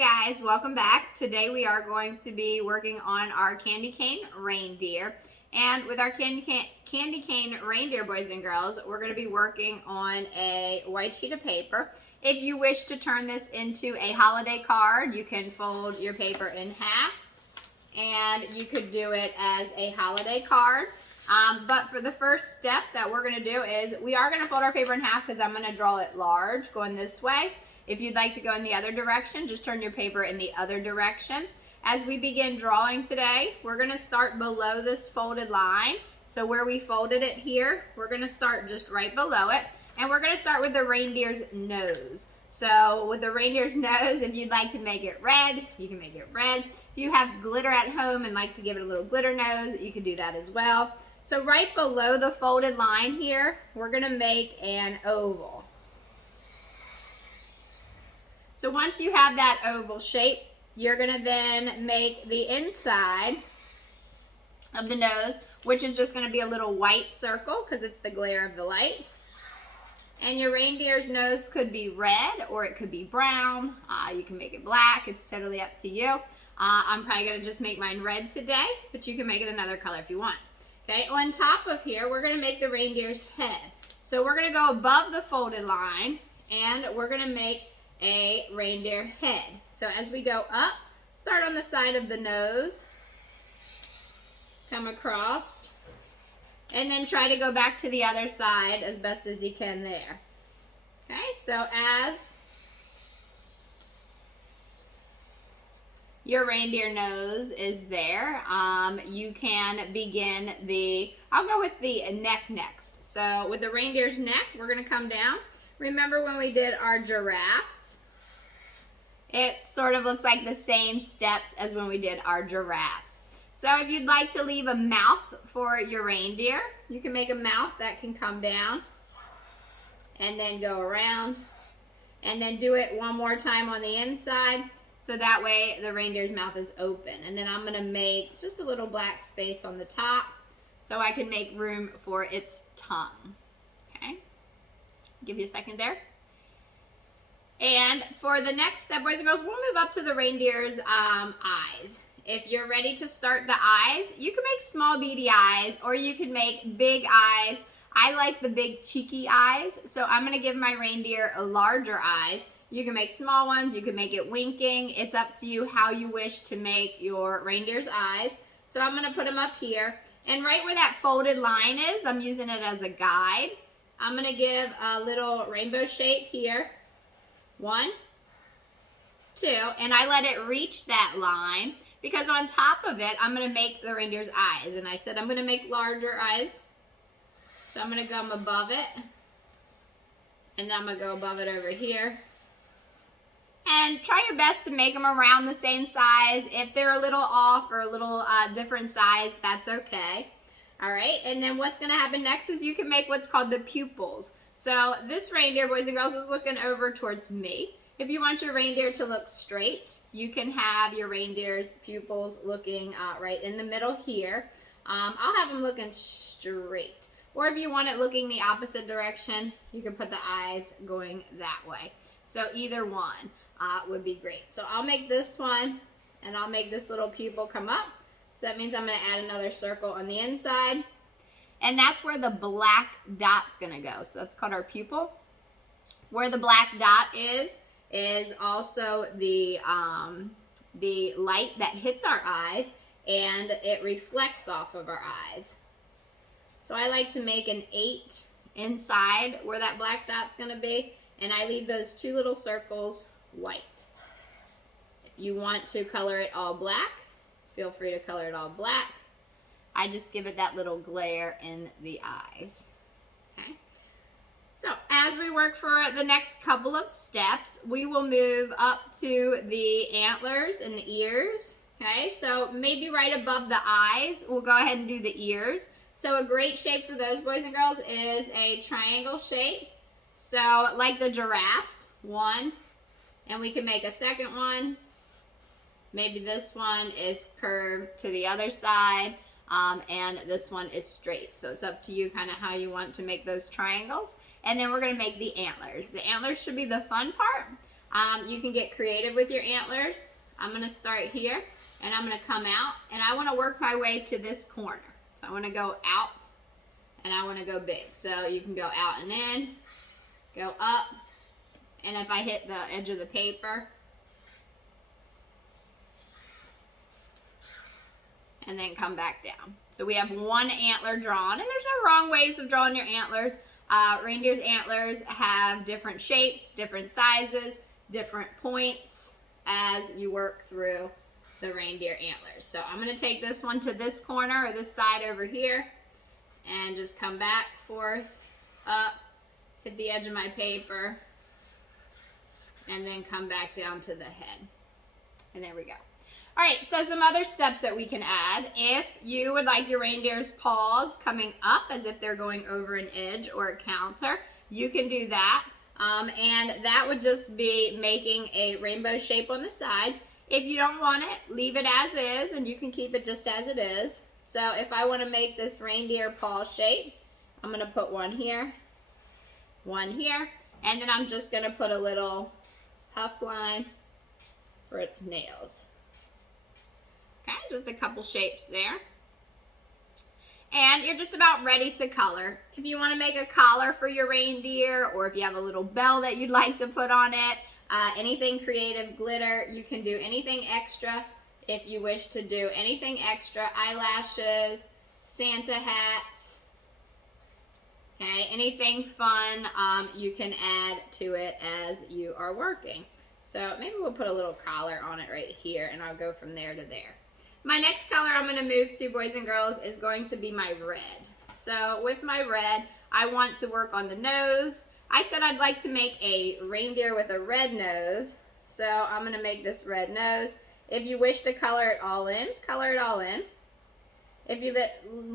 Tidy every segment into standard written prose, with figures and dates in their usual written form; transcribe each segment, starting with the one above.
guys, welcome back. Today we are going to be working on our candy cane reindeer. And with our candy cane reindeer, boys and girls, we're going to be working on a white sheet of paper. If you wish to turn this into a holiday card, you can fold your paper in half and you could do it as a holiday card. But for the first step that we're going to do is we are going to fold our paper in half because I'm going to draw it large going this way. If you'd like to go in the other direction, just turn your paper in the other direction. As we begin drawing today, we're going to start below this folded line. So where we folded it here, we're going to start just right below it. And we're going to start with the reindeer's nose. So with the reindeer's nose, if you'd like to make it red, you can make it red. If you have glitter at home and like to give it a little glitter nose, you can do that as well. So right below the folded line here, we're going to make an oval. So once you have that oval shape, you're going to then make the inside of the nose, which is just going to be a little white circle because it's the glare of the light. And your reindeer's nose could be red or it could be brown. You can make it black. It's totally up to you. I'm probably going to just make mine red today, but you can make it another color if you want. Okay, on top of here, we're going to make the reindeer's head. So we're going to go above the folded line and we're going to make a reindeer head. So as we go up, start on the side of the nose, come across, and then try to go back to the other side as best as you can there. Okay, so as your reindeer nose is there, you can begin I'll go with the neck next. So with the reindeer's neck, we're going to come down. Remember when we did our giraffes? It sort of looks like the same steps as when we did our giraffes. So if you'd like to leave a mouth for your reindeer, you can make a mouth that can come down and then go around and then do it one more time on the inside so that way the reindeer's mouth is open. And then I'm going to make just a little black space on the top so I can make room for its tongue. Okay, give you a second there. And for the next step, boys and girls, we'll move up to the reindeer's eyes. If you're ready to start the eyes, you can make small beady eyes or you can make big eyes. I like the big cheeky eyes, so I'm going to give my reindeer larger eyes. You can make small ones, you can make it winking. It's up to you how you wish to make your reindeer's eyes. So I'm going to put them up here. And right where that folded line is, I'm using it as a guide. I'm going to give a little rainbow shape here. 1, 2, and I let it reach that line because on top of it, I'm going to make the reindeer's eyes. And I said I'm going to make larger eyes. So I'm going to come above it. And then I'm going to go above it over here. And try your best to make them around the same size. If they're a little off or a little different size, that's okay. All right, and then what's going to happen next is you can make what's called the pupils. So this reindeer, boys and girls, is looking over towards me. If you want your reindeer to look straight, you can have your reindeer's pupils looking right in the middle here. I'll have them looking straight. Or if you want it looking the opposite direction, you can put the eyes going that way. So either one would be great. So I'll make this one, and I'll make this little pupil come up. So that means I'm going to add another circle on the inside. And that's where the black dot's going to go. So that's called our pupil. Where the black dot is also the light that hits our eyes and it reflects off of our eyes. So I like to make an 8 inside where that black dot's going to be. And I leave those 2 little circles white. If you want to color it all black, feel free to color it all black. I just give it that little glare in the eyes. Okay. So as we work for the next couple of steps, we will move up to the antlers and the ears. Okay, so maybe right above the eyes, we'll go ahead and do the ears. So a great shape for those, boys and girls, is a triangle shape. So like the giraffes, 1, and we can make a second one. Maybe this one is curved to the other side. And this one is straight. So it's up to you kind of how you want to make those triangles. And then we're going to make the antlers. The antlers should be the fun part. You can get creative with your antlers. I'm going to start here, and I'm going to come out, and I want to work my way to this corner. So I want to go out, and I want to go big. So you can go out and in, go up, and if I hit the edge of the paper, and then come back down. So we have one antler drawn, and there's no wrong ways of drawing your antlers. Reindeer's antlers have different shapes, different sizes, different points as you work through the reindeer antlers. So I'm going to take this one to this corner or this side over here and just come back, forth, up, hit the edge of my paper, and then come back down to the head. And there we go. All right, so some other steps that we can add. If you would like your reindeer's paws coming up as if they're going over an edge or a counter, you can do that. And that would just be making a rainbow shape on the sides. If you don't want it, leave it as is, and you can keep it just as it is. So if I want to make this reindeer paw shape, I'm going to put one here, and then I'm just going to put a little puff line for its nails. Okay, just a couple shapes there. And you're just about ready to color. If you want to make a collar for your reindeer, or if you have a little bell that you'd like to put on it, anything creative, glitter, you can do anything extra if you wish to do anything extra, eyelashes, Santa hats, okay, anything fun you can add to it as you are working. So maybe we'll put a little collar on it right here, and I'll go from there to there. My next color I'm going to move to, boys and girls, is going to be my red. So with my red, I want to work on the nose. I said I'd like to make a reindeer with a red nose, so I'm going to make this red nose. If you wish to color it all in, color it all in. If you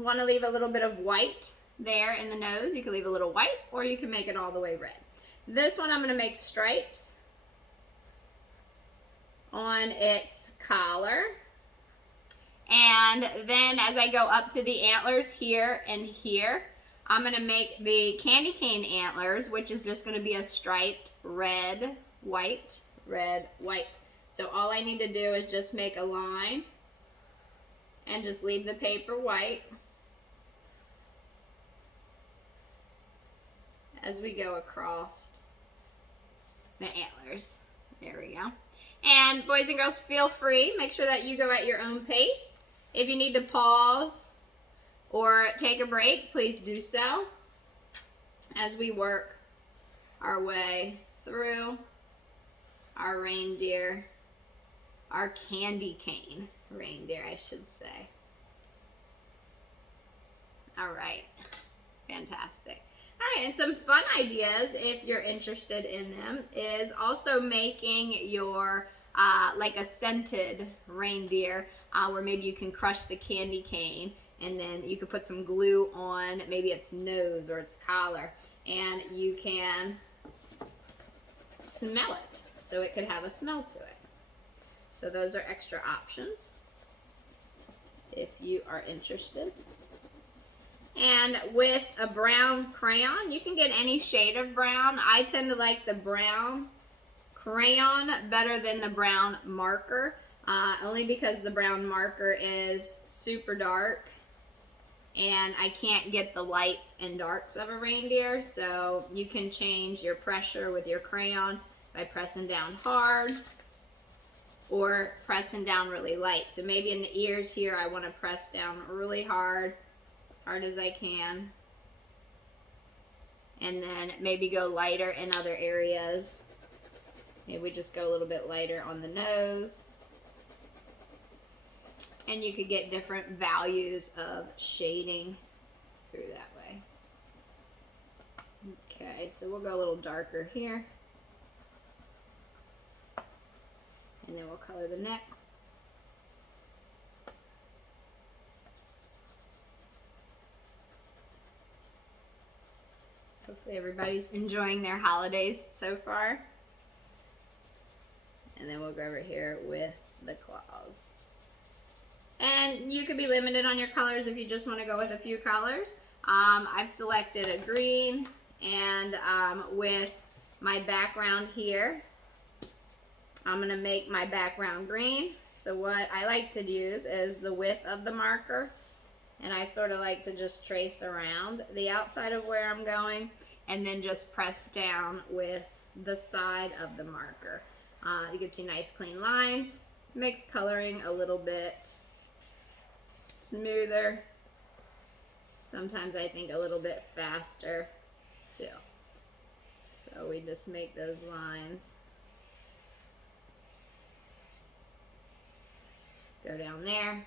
want to leave a little bit of white there in the nose, you can leave a little white, or you can make it all the way red. This one I'm going to make stripes on its collar. And then as I go up to the antlers here and here, I'm going to make the candy cane antlers, which is just going to be a striped red, white, red, white. So all I need to do is just make a line and just leave the paper white as we go across the antlers. There we go. And boys and girls, feel free. Make sure that you go at your own pace. If you need to pause or take a break, please do so as we work our way through our reindeer, our candy cane reindeer, I should say. All right, fantastic. All right, and some fun ideas, if you're interested in them, is also making your like a scented reindeer, where maybe you can crush the candy cane, and then you could put some glue on maybe its nose or its collar, and you can smell it, so it could have a smell to it. So those are extra options if you are interested. And with a brown crayon, you can get any shade of brown. I tend to like the brown crayon better than the brown marker, only because the brown marker is super dark and I can't get the lights and darks of a reindeer. So you can change your pressure with your crayon by pressing down hard or pressing down really light. So maybe in the ears here, I want to press down really hard as I can, and then maybe go lighter in other areas. Maybe we just go a little bit lighter on the nose, and you could get different values of shading through that way. Okay, so we'll go a little darker here, and then we'll color the neck. Hopefully everybody's enjoying their holidays so far. And then we'll go over here with the claws. And you could be limited on your colors if you just want to go with a few colors. I've selected a green, and with my background here, I'm gonna make my background green. So what I like to use is the width of the marker, and I sort of like to just trace around the outside of where I'm going, and then just press down with the side of the marker. You get some nice clean lines, makes coloring a little bit smoother. Sometimes I think a little bit faster too. So we just make those lines. Go down there.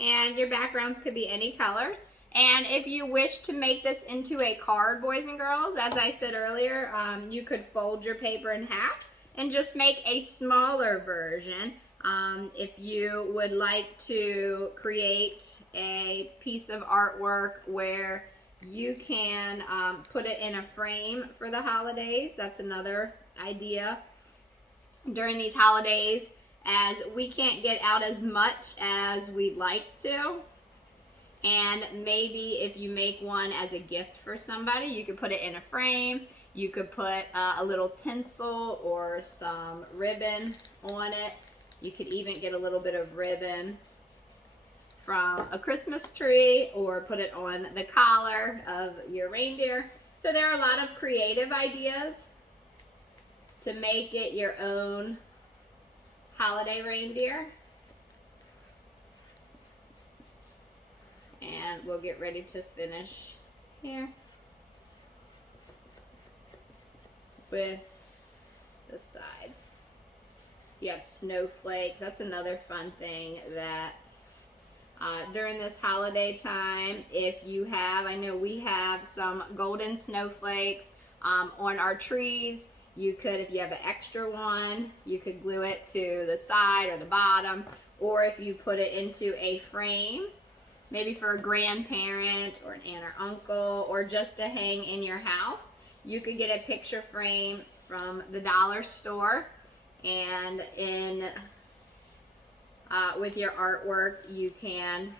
And your backgrounds could be any colors. And if you wish to make this into a card, boys and girls, as I said earlier, you could fold your paper in half and just make a smaller version. If you would like to create a piece of artwork where you can put it in a frame for the holidays, that's another idea. During these holidays, as we can't get out as much as we'd like to, and maybe if you make one as a gift for somebody, you could put it in a frame. You could put a little tinsel or some ribbon on it. You could even get a little bit of ribbon from a Christmas tree or put it on the collar of your reindeer. So there are a lot of creative ideas to make it your own holiday reindeer. And we'll get ready to finish here with the sides. You have snowflakes. That's another fun thing that during this holiday time, if you have, I know we have some golden snowflakes on our trees. You could, if you have an extra one, you could glue it to the side or the bottom, or if you put it into a frame, maybe for a grandparent or an aunt or uncle, or just to hang in your house, you could get a picture frame from the dollar store, and with your artwork, you can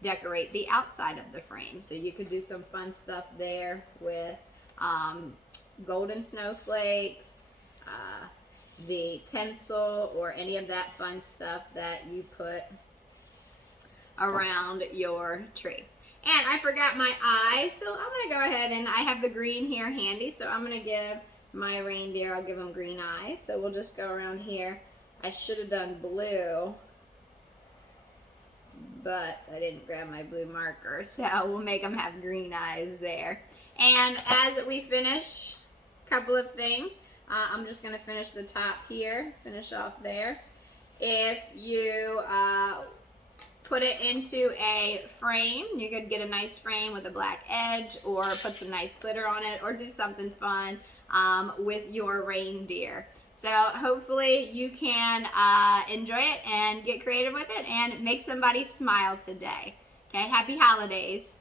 decorate the outside of the frame. So you could do some fun stuff there with golden snowflakes, the tinsel, or any of that fun stuff that you put around your tree. And I forgot my eyes, so I'm going to go ahead, and I have the green here handy, so I'm going to give my reindeer, I'll give them green eyes. So we'll just go around here. I should have done blue, but I didn't grab my blue marker, so we'll make them have green eyes there. And as we finish a couple of things, I'm just going to finish the top here, finish off there. If you put it into a frame, you could get a nice frame with a black edge, or put some nice glitter on it, or do something fun with your reindeer. So hopefully you can enjoy it and get creative with it and make somebody smile today. Okay, happy holidays.